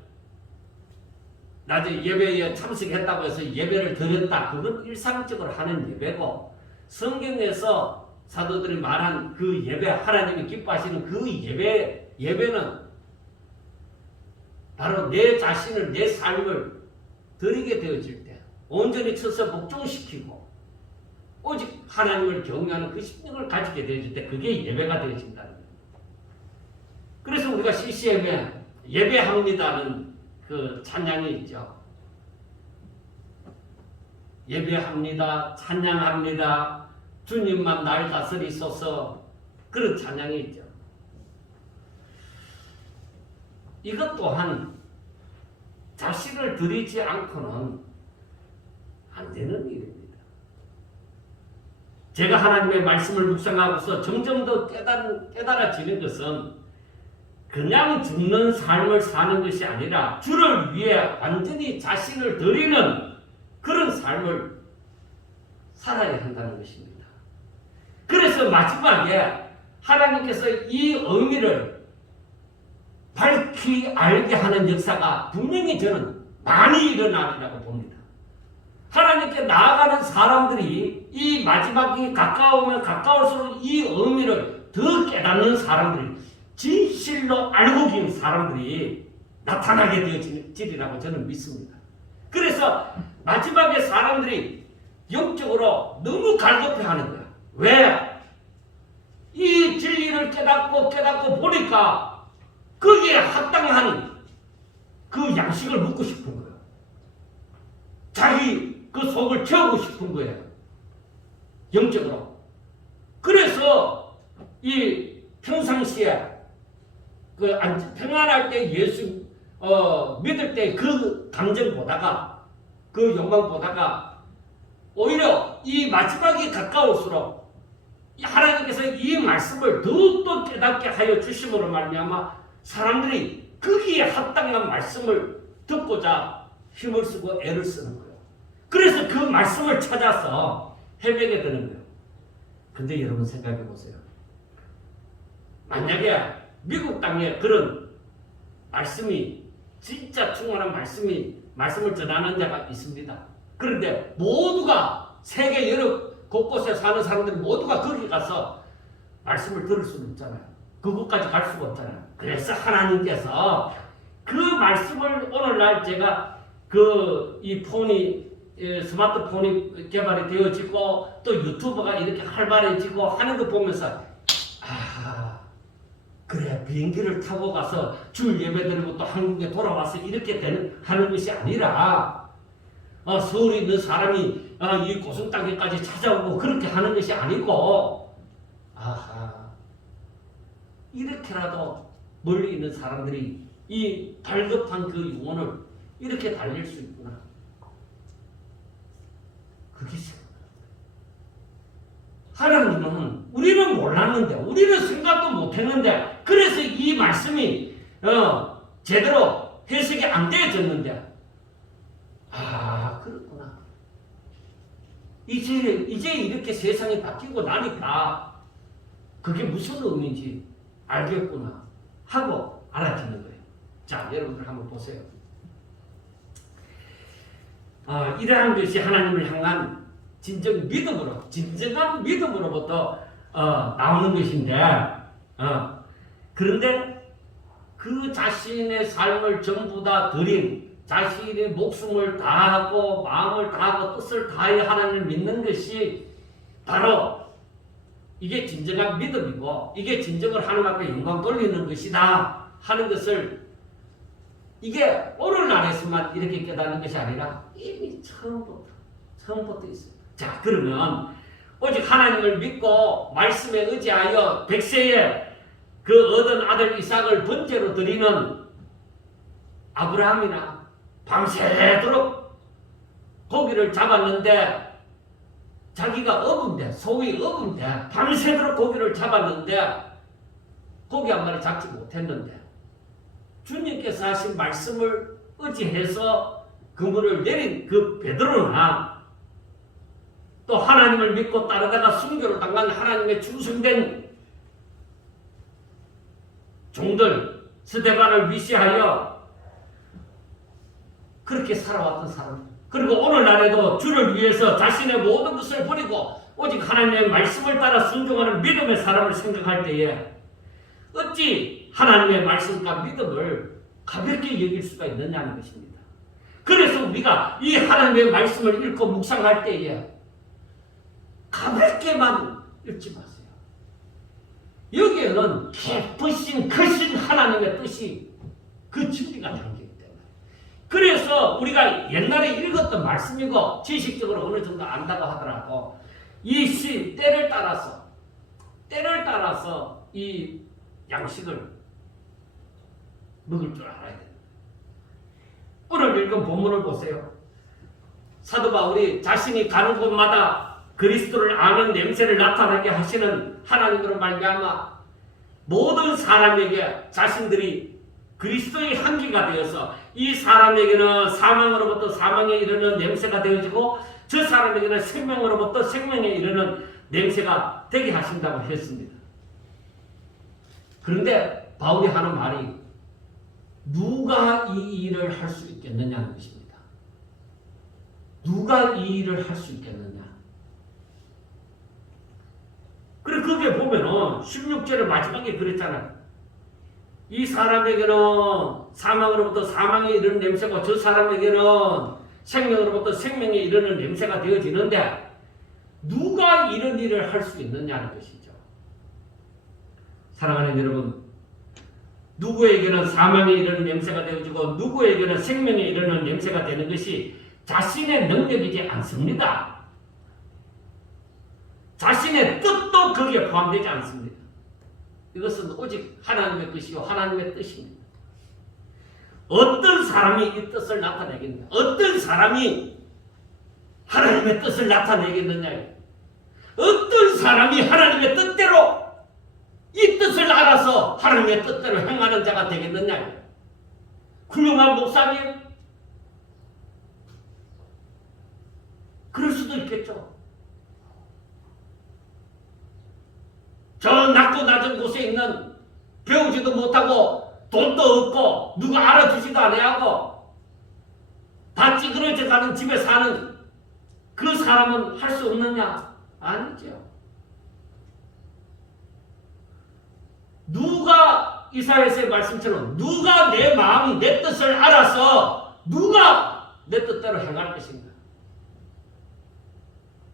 낮에 예배에 참석했다고 해서 예배를 드렸다. 그건 일상적으로 하는 예배고 성경에서 사도들이 말한 그 예배, 하나님이 기뻐하시는 그 예배는 바로 내 자신을, 내 삶을 드리게 되어질 때 온전히 쳐서 복종시키고 오직 하나님을 경외하는 그 심령을 가지게 되어질 때 그게 예배가 되어진다는 거예요. 그래서 우리가 CCM에 예배합니다는 그 찬양이 있죠. 예배합니다. 찬양합니다. 주님만 날 다스리소서. 그런 찬양이 있죠. 이것 또한 자신을 드리지 않고는 안 되는 일입니다. 제가 하나님의 말씀을 묵상하고서 점점 더 깨달아지는 것은 그냥 죽는 삶을 사는 것이 아니라 주를 위해 완전히 자신을 드리는 그런 삶을 살아야 한다는 것입니다. 그래서 마지막에 하나님께서 이 의미를 밝히 알게 하는 역사가 분명히 저는 많이 일어나리라고 봅니다. 하나님께 나아가는 사람들이 이 마지막이 가까우면 가까울수록 이 의미를 더 깨닫는 사람들이 진실로 알고 계신 사람들이 나타나게 되어지리라고 저는 믿습니다. 그래서 마지막에 사람들이 영적으로 너무 갈급해하는 거야. 왜? 이 진리를 깨닫고 보니까 거기에 합당한 그 양식을 먹고 싶은 거야. 자기 그 속을 채우고 싶은 거예요. 영적으로. 그래서 이 평상시에 그 평안할 때 예수 믿을 때 그 감정보다가 그 욕망보다가 오히려 이 마지막이 가까울수록 하나님께서 이 말씀을 더욱더 깨닫게 하여 주심으로 말미암아 사람들이 거기에 합당한 말씀을 듣고자 힘을 쓰고 애를 쓰는 거예요. 그래서 그 말씀을 찾아서 헤매게 되는 거예요. 근데 여러분 생각해 보세요. 만약에 미국 땅에 그런 말씀이 진짜 충만한 말씀을 전하는 자가 있습니다. 그런데 모두가 세계 여러 곳곳에 사는 사람들이 모두가 거기 가서 말씀을 들을 수는 없잖아요. 그곳까지 갈 수가 없잖아요. 그래서 하나님께서 그 말씀을 오늘날 제가 이 스마트폰이 개발이 되어지고 또 유튜브가 이렇게 활발해지고 하는 거 보면서 그래 비행기를 타고 가서 주일 예배 드리고 또 한국에 돌아와서 이렇게 하는 것이 아니라 서울에 있는 사람이 이 고성 땅에까지 찾아오고 그렇게 하는 것이 아니고 이렇게라도 멀리 있는 사람들이 이 발급한 그 영혼을 이렇게 달릴 수 있구나. 그게 하나님은 우리는 몰랐는데 우리는 생각도 못했는데 그래서 이 말씀이 제대로 해석이 안 되어졌는데 그렇구나. 이제 이렇게 세상이 바뀌고 나니까 그게 무슨 의미인지 알겠구나 하고 알아지는 거예요. 자, 여러분들 한번 보세요. 이러한 것이 하나님을 향한 진정한 믿음으로부터 나오는 것인데 그런데 그 자신의 삶을 전부 다 드린 자신의 목숨을 다하고 마음을 다하고 뜻을 다해 하나님을 믿는 것이 바로 이게 진정한 믿음이고 이게 진정을 하나님 앞에 영광 돌리는 것이다 하는 것을 이게 오늘날에서만 이렇게 깨닫는 것이 아니라 이미 처음부터 있어요. 자, 그러면 오직 하나님을 믿고 말씀에 의지하여 100세에 그 얻은 아들 이삭을 번제로 드리는 아브라함이나 밤새도록 고기를 잡았는데 자기가 소위 어부인데 밤새도록 고기를 잡았는데 고기 한 마리 잡지 못했는데 주님께서 하신 말씀을 의지해서 그물을 내린 그 베드로나 또 하나님을 믿고 따르다가 순교를 당한 하나님의 충성된 종들 스데반을 위시하여 그렇게 살아왔던 사람 그리고 오늘날에도 주를 위해서 자신의 모든 것을 버리고 오직 하나님의 말씀을 따라 순종하는 믿음의 사람을 생각할 때에 어찌 하나님의 말씀과 믿음을 가볍게 여길 수가 있느냐는 것입니다. 그래서 우리가 이 하나님의 말씀을 읽고 묵상할 때에 가볍게만 읽지 마세요. 여기에는 깊으신 크신 하나님의 뜻이 그 진리가 담겨있기 때문에 그래서 우리가 옛날에 읽었던 말씀이고 지식적으로 어느 정도 안다고 하더라도 이 때를 따라서 이 양식을 먹을 줄 알아야 됩니다. 오늘 읽은 본문을 보세요. 사도 바울이 자신이 가는 곳마다 그리스도를 아는 냄새를 나타나게 하시는 하나님으로 말미암아 모든 사람에게 자신들이 그리스도의 향기가 되어서 이 사람에게는 사망으로부터 사망에 이르는 냄새가 되어지고 저 사람에게는 생명으로부터 생명에 이르는 냄새가 되게 하신다고 했습니다. 그런데 바울이 하는 말이 누가 이 일을 할 수 있겠느냐는 것입니다. 누가 이 일을 할 수 있겠느냐. 그리고 거기에 보면은 16절의 마지막에 그랬잖아요. 이 사람에게는 사망으로부터 사망에 이르는 냄새고 저 사람에게는 생명으로부터 생명에 이르는 냄새가 되어지는데 누가 이런 일을 할 수 있느냐는 것이죠. 사랑하는 여러분, 누구에게는 사망에 이르는 냄새가 되어지고 누구에게는 생명에 이르는 냄새가 되는 것이 자신의 능력이지 않습니다. 자신의 뜻도 거기에 포함되지 않습니다. 이것은 오직 하나님의 뜻이요 하나님의 뜻입니다. 어떤 사람이 이 뜻을 나타내겠느냐? 어떤 사람이 하나님의 뜻을 나타내겠느냐? 어떤 사람이 하나님의 뜻대로 이 뜻을 알아서 하나님의 뜻대로 행하는 자가 되겠느냐? 훌륭한 목사님, 수도 있겠죠. 저 낮고 낮은 곳에 있는 배우지도 못하고 돈도 없고 누가 알아주지도 않아하고 다 찌그러져 가는 집에 사는 그 사람은 할 수 없느냐? 아니죠. 누가 이사야서의 말씀처럼 누가 내 마음, 내 뜻을 알아서 누가 내 뜻대로 행할 것인가?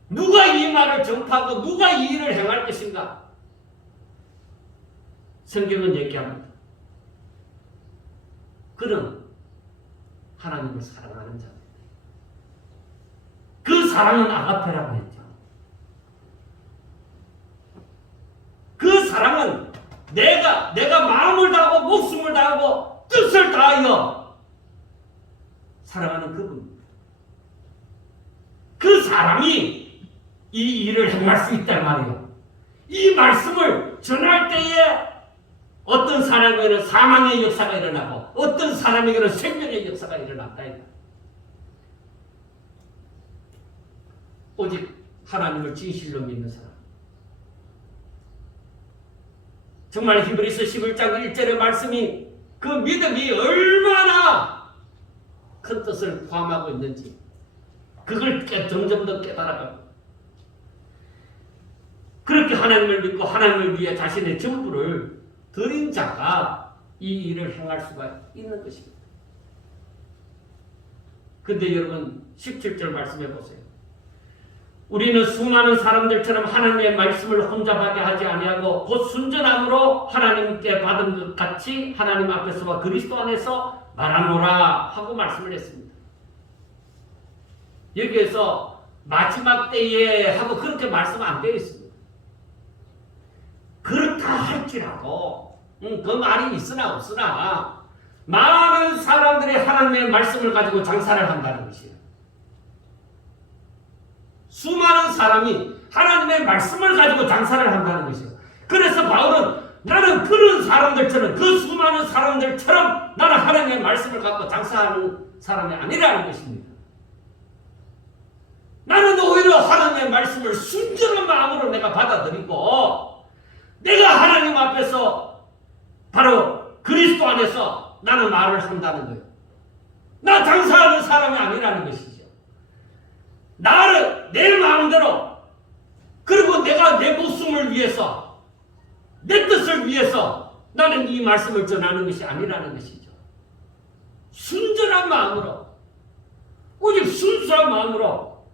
누가 이 말을 전파하고 누가 이 일을 행할 것인가? 성경은 얘기합니다. 그는 하나님을 사랑하는 자입니다. 그 사랑은 아가페라고 했죠. 그 사랑은 내가 마음을 다하고 목숨을 다하고 뜻을 다하여 사랑하는 그분입니다. 그 사람이 이 일을 행할 수 있단 말이에요. 이 말씀을 전할 때에 어떤 사람에게는 사망의 역사가 일어나고 어떤 사람에게는 생명의 역사가 일어난다. 오직 하나님을 진실로 믿는 사람. 정말 히브리서 11장 1절의 말씀이 그 믿음이 얼마나 큰 뜻을 포함하고 있는지 그걸 점점 더 깨달아가고 그렇게 하나님을 믿고 하나님을 위해 자신의 전부를 드린 자가 이 일을 행할 수가 있는 것입니다. 근데 여러분 17절 말씀해 보세요. 우리는 수많은 사람들처럼 하나님의 말씀을 혼잡하게 하지 아니하고 곧 순전함으로 하나님께 받은 것 같이 하나님 앞에서와 그리스도 안에서 말하노라 하고 말씀을 했습니다. 여기에서 마지막 때에 하고 그렇게 말씀 안 되어 있습니다. 그렇다 할지라도 그 말이 있으나 없으나 많은 사람들이 하나님의 말씀을 가지고 장사를 한다는 것이에요. 수많은 사람이 하나님의 말씀을 가지고 장사를 한다는 것이에요. 그래서 바울은 나는 그런 사람들처럼 그 수많은 사람들처럼 나는 하나님의 말씀을 갖고 장사하는 사람이 아니라는 것입니다. 나는 오히려 하나님의 말씀을 순전한 마음으로 내가 받아들이고 내가 하나님 앞에서 바로 그리스도 안에서 나는 말을 한다는 거예요. 나 장사하는 사람이 아니라는 것이죠. 나를 내 마음대로 그리고 내가 내 목숨을 위해서 내 뜻을 위해서 나는 이 말씀을 전하는 것이 아니라는 것이죠. 순전한 마음으로 오직 순수한 마음으로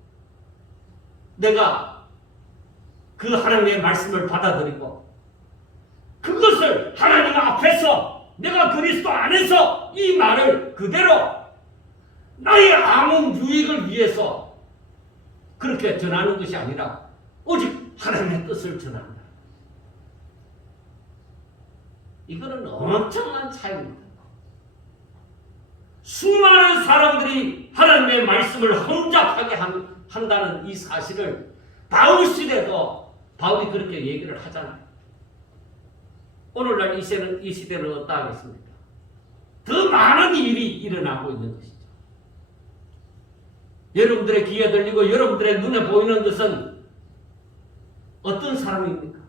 내가 그 하나님의 말씀을 받아들이고 그것을 하나님 앞에서 내가 그리스도 안에서 이 말을 그대로 나의 아무 유익을 위해서 그렇게 전하는 것이 아니라 오직 하나님의 뜻을 전한다. 이거는 엄청난 차이입니다. 수많은 사람들이 하나님의 말씀을 혼잡하게 한다는 이 사실을 바울 시대도 바울이 그렇게 얘기를 하잖아요. 오늘날 이 시대는 어떠 하겠습니까? 더 많은 일이 일어나고 있는 것이죠. 여러분들의 귀에 들리고 여러분들의 눈에 보이는 것은 어떤 사람입니까?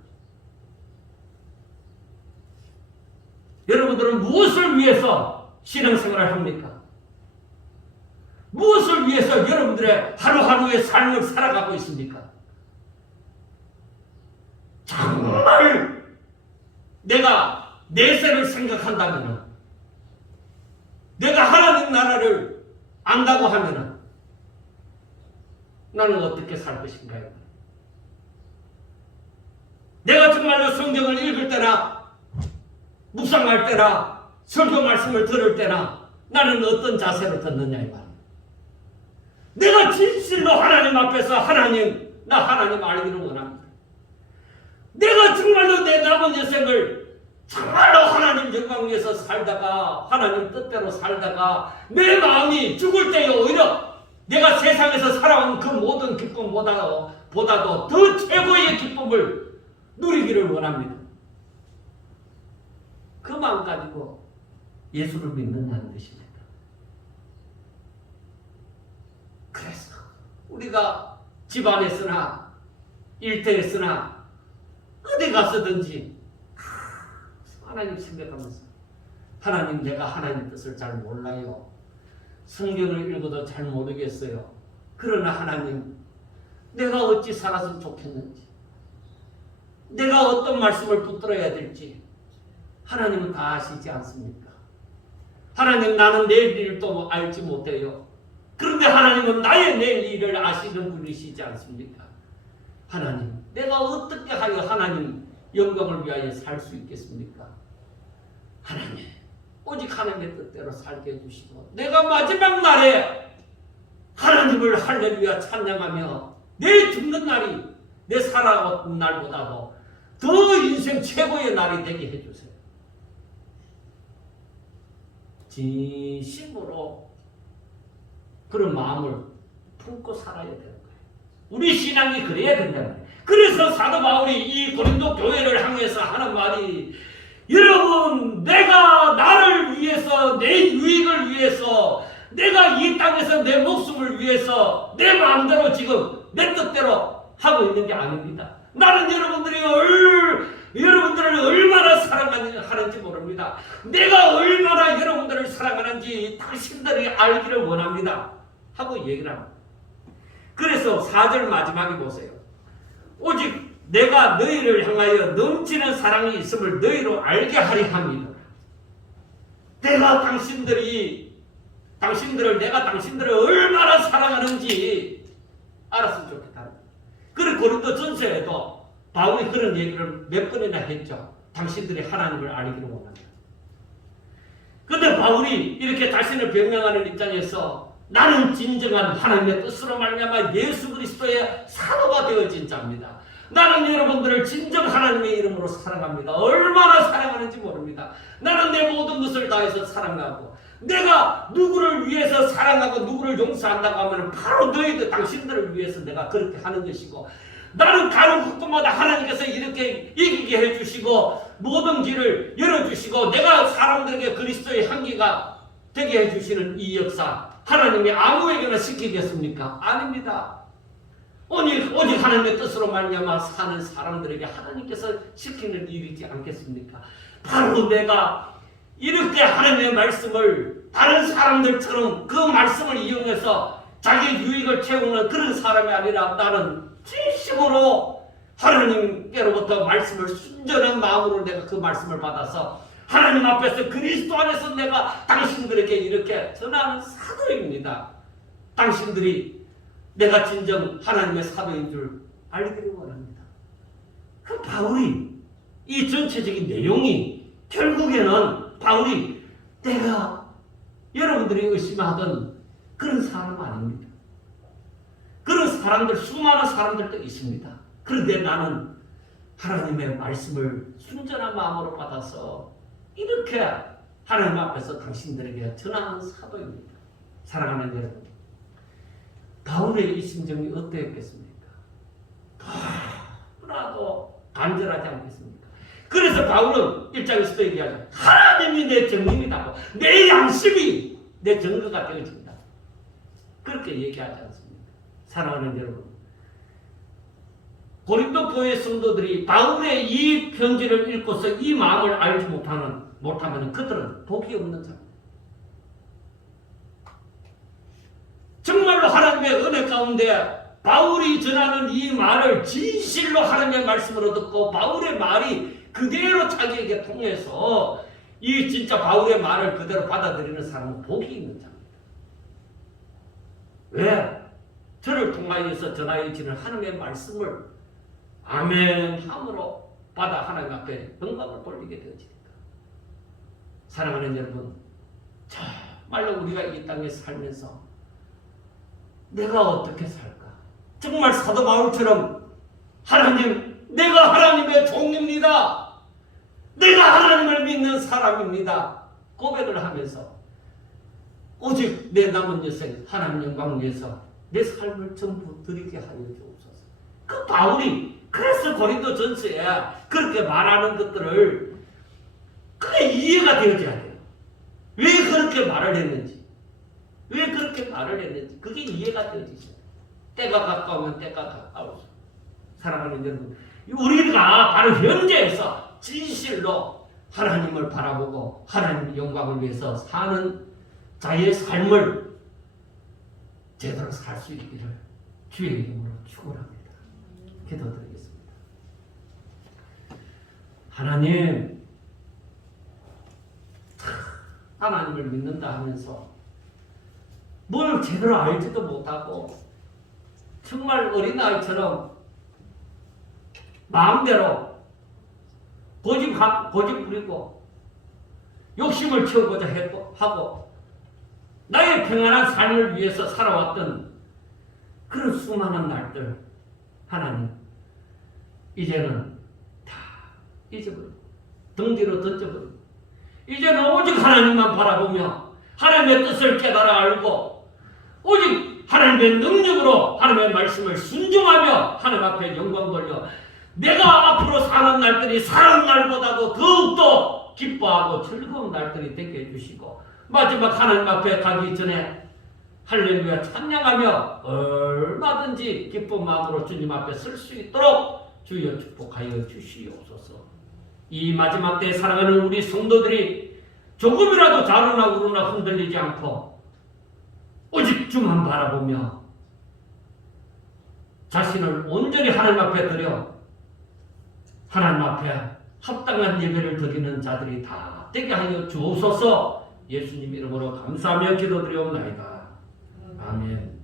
여러분들은 무엇을 위해서 신앙생활을 합니까? 무엇을 위해서 여러분들의 하루하루의 삶을 살아가고 있습니까? 정말 내가 내세를 생각한다면 내가 하나님 나라를 안다고 하면 나는 어떻게 살 것인가요? 내가 정말로 성경을 읽을 때나 묵상할 때나 설교 말씀을 들을 때나 나는 어떤 자세로 듣느냐 이 말이에요. 내가 진실로 하나님 앞에서 나 하나님 알기를 원합니다. 내가 정말로 내 남은 인생을 정말로 하나님 영광 위해서 살다가 하나님 뜻대로 살다가 내 마음이 죽을 때에 오히려 내가 세상에서 살아온 그 모든 기쁨보다도 더 최고의 기쁨을 누리기를 원합니다. 그 마음 가지고 예수를 믿는다는 뜻입니다. 그래서 우리가 집안에서나 일터에서나 어디 가서든지 하나님 생각하면서 하나님, 내가 하나님 뜻을 잘 몰라요. 성경을 읽어도 잘 모르겠어요. 그러나 하나님, 내가 어찌 살았으면 좋겠는지, 내가 어떤 말씀을 붙들어야 될지 하나님은 다 아시지 않습니까? 하나님, 나는 내일 일도 알지 못해요. 그런데 하나님은 나의 내일 일을 아시는 분이시지 않습니까? 하나님, 내가 어떻게 하여 하나님 영광을 위하여 살 수 있겠습니까? 하나님, 오직 하나님의 뜻대로 살게 해주시고 내가 마지막 날에 하나님을 할렐루야 찬양하며 내 죽는 날이 내 살아온 날보다도 더 인생 최고의 날이 되게 해주세요. 진심으로 그런 마음을 품고 살아야 되는 거예요. 우리 신앙이 그래야 된다는 거예요. 그래서 사도 바울이 이 고린도 교회를 향해서 하는 말이, 여러분, 내가 나를 위해서, 내 유익을 위해서, 내가 이 땅에서 내 목숨을 위해서 내 마음대로 지금 내 뜻대로 하고 있는 게 아닙니다. 나는 여러분들을 얼마나 사랑하는지 모릅니다. 내가 얼마나 여러분들을 사랑하는지 당신들이 알기를 원합니다 하고 얘기를 합니다. 그래서 4절 마지막에 보세요. 오직 내가 너희를 향하여 넘치는 사랑이 있음을 너희로 알게 하리 함이라. 내가 당신들을 얼마나 사랑하는지 알았으면 좋겠다. 그리고 고린도 전서에도 바울이 그런 얘기를 몇 번이나 했죠. 당신들이 하나님을 알기를 원한다. 그런데 바울이 이렇게 자신을 변명하는 입장에서 나는 진정한 하나님의 뜻으로 말미암아 예수 그리스도의 사도가 되어진 자입니다. 나는 여러분들을 진정 하나님의 이름으로 사랑합니다. 얼마나 사랑하는지 모릅니다. 나는 내 모든 것을 다해서 사랑하고, 내가 누구를 위해서 사랑하고 누구를 용서한다고 하면 바로 너희들 당신들을 위해서 내가 그렇게 하는 것이고, 나는 가는 곳마다 하나님께서 이렇게 이기게 해주시고 모든 길을 열어주시고 내가 사람들에게 그리스도의 향기가 되게 해주시는 이 역사, 하나님이 아무에게나 시키겠습니까? 아닙니다. 오직 하나님의 뜻으로 말미암아 사는 사람들에게 하나님께서 시키는 일이지 않겠습니까? 바로 내가 이렇게 하나님의 말씀을 다른 사람들처럼 그 말씀을 이용해서 자기 유익을 채우는 그런 사람이 아니라, 나는 진심으로 하나님께로부터 말씀을 순전한 마음으로 내가 그 말씀을 받아서 하나님 앞에서 그리스도 안에서 내가 당신들에게 이렇게 전하는 사도입니다. 당신들이 내가 진정 하나님의 사도인 줄 알기를 원합니다. 그 바울이 이 전체적인 내용이 결국에는 바울이 내가 여러분들이 의심하던 그런 사람 아닙니다. 그런 사람들, 수많은 사람들도 있습니다. 그런데 나는 하나님의 말씀을 순전한 마음으로 받아서 이렇게 하나님 앞에서 당신들에게 전하는 사도입니다. 사랑하는 여러분, 바울의 이 심정이 어떠했겠습니까? 너무나도 간절하지 않겠습니까? 그래서 바울은 1장에서도 얘기하죠. 하나님이 내 정림이다. 내 양심이 내 증거가 되어진다. 그렇게 얘기하지 않습니까? 사랑하는 여러분, 고린도 교회 성도들이 바울의 이 편지를 읽고서 이 마음을 알지 못하면 그들은 복이 없는 자입니다. 정말로 하나님의 은혜 가운데 바울이 전하는 이 말을 진실로 하나님의 말씀으로 듣고 바울의 말이 그대로 자기에게 통해서 이 진짜 바울의 말을 그대로 받아들이는 사람은 복이 있는 자입니다. 왜? 저를 통하여서 전하여지는 하나님의 말씀을 아멘 함으로 받아 하나님 앞에 영광을 돌리게 되어지니까. 사랑하는 여러분, 정말로 우리가 이 땅에 살면서 내가 어떻게 살까? 정말 사도 바울처럼 하나님, 내가 하나님의 종입니다. 내가 하나님을 믿는 사람입니다. 고백을 하면서 오직 내 남은 여생 하나님 영광을 위해서 내 삶을 전부 드리게 하여 주옵소서. 그 바울이 그래서 고린도 전서에 그렇게 말하는 것들을 그게 이해가 되어져야 돼요. 왜 그렇게 말을 했는지, 왜 그렇게 말을 했는지 그게 이해가 되어지죠. 때가 가까우면 때가 가까워서. 사랑하는 여러분, 우리가 바로 현재에서 진실로 하나님을 바라보고 하나님의 영광을 위해서 사는 자의 삶을 제대로 살 수 있기를 주의 이름으로 축원합니다. 기도드리겠습니다. 하나님, 하나님을 믿는다 하면서 뭘 제대로 알지도 못하고 정말 어린아이처럼 마음대로 고집 부리고 욕심을 채우고자 하고 나의 평안한 삶을 위해서 살아왔던 그런 수많은 날들, 하나님 이제는 다 잊어버리고 덩지로 던져버리고 이제는 오직 하나님만 바라보며 하나님의 뜻을 깨달아 알고 오직 하나님의 능력으로 하나님의 말씀을 순종하며 하나님 앞에 영광 돌려 내가 앞으로 사는 날들이 사는 날보다도 더욱더 기뻐하고 즐거운 날들이 되게 해주시고 마지막 하나님 앞에 가기 전에 할렐루야 찬양하며 얼마든지 기쁜 마음으로 주님 앞에 설 수 있도록 주여 축복하여 주시옵소서. 이 마지막 때 사랑하는 우리 성도들이 조금이라도 자르나 우르나 흔들리지 않고 오직 주만 바라보며 자신을 온전히 하나님 앞에 드려 하나님 앞에 합당한 예배를 드리는 자들이 다 되게 하여 주옵소서. 예수님 이름으로 감사하며 기도드리옵나이다. 아멘.